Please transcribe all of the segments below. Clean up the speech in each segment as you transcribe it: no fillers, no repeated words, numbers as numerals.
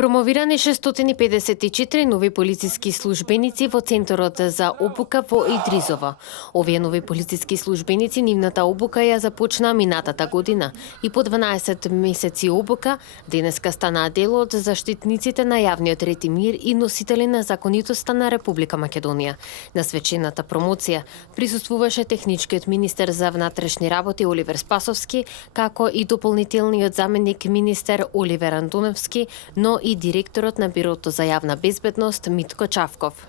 Промовирани 654 нови полициски службеници во Центарот за обука во Идризово. Овие нови полициски службеници нивната обука ја започна минатата година и по 12 месеци обука денеска станаа дел од заштитниците на јавниот ред и мир и носители на законитоста на Република Македонија. На свечената промоција присуствуваше техничкиот министер за внатрешни работи Оливер Спасовски, како и дополнителниот заменик министер Оливер Антоневски, но и директорот на Бирото за јавна безбедност Митко Чавков.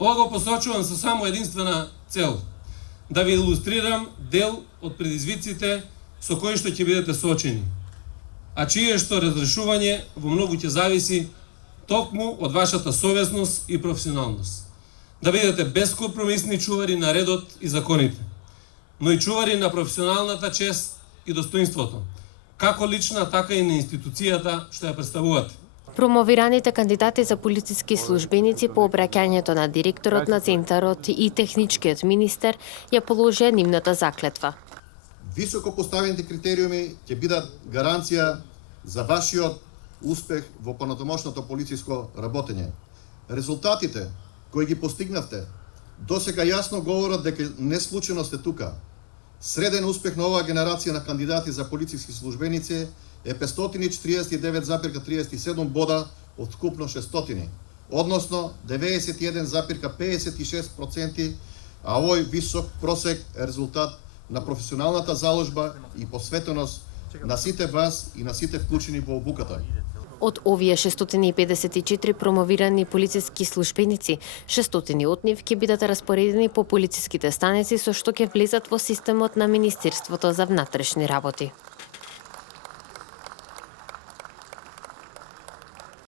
Ова го посочувам со само единствена цел да ви илустрирам дел од предизвиците со кои што ќе бидете соочени, а чие што разрешување во многу ќе зависи токму од вашата совесност и професионалност. Да бидете бескомпромисни чувари на редот и законите, но и чувари на професионалната чест и достоинството, како лична, така и на институцијата што ја представувате. Промовираните кандидати за полициски службеници по обраќањето на директорот на Центарот и техничкиот министер ја положија нивната заклетва. Високо поставените критериуми ќе бидат гаранција за вашиот успех во понатомошното полициско работење. Резултатите кои ги постигнавте досега јасно говорат дека не случајно сте тука. Среден успех на оваа генерација на кандидати за полициски службеници е 549,37 бода од скупно 600, односно 91,56%, а овој висок просек е резултат на професионалната заложба и посветеност на сите вас и на сите вклучени во обуката. Од овие 654 промовирани полициски службеници, 600 од нив ќе бидат распоредени по полициските станици со што ќе влезат во системот на Министерството за внатрешни работи.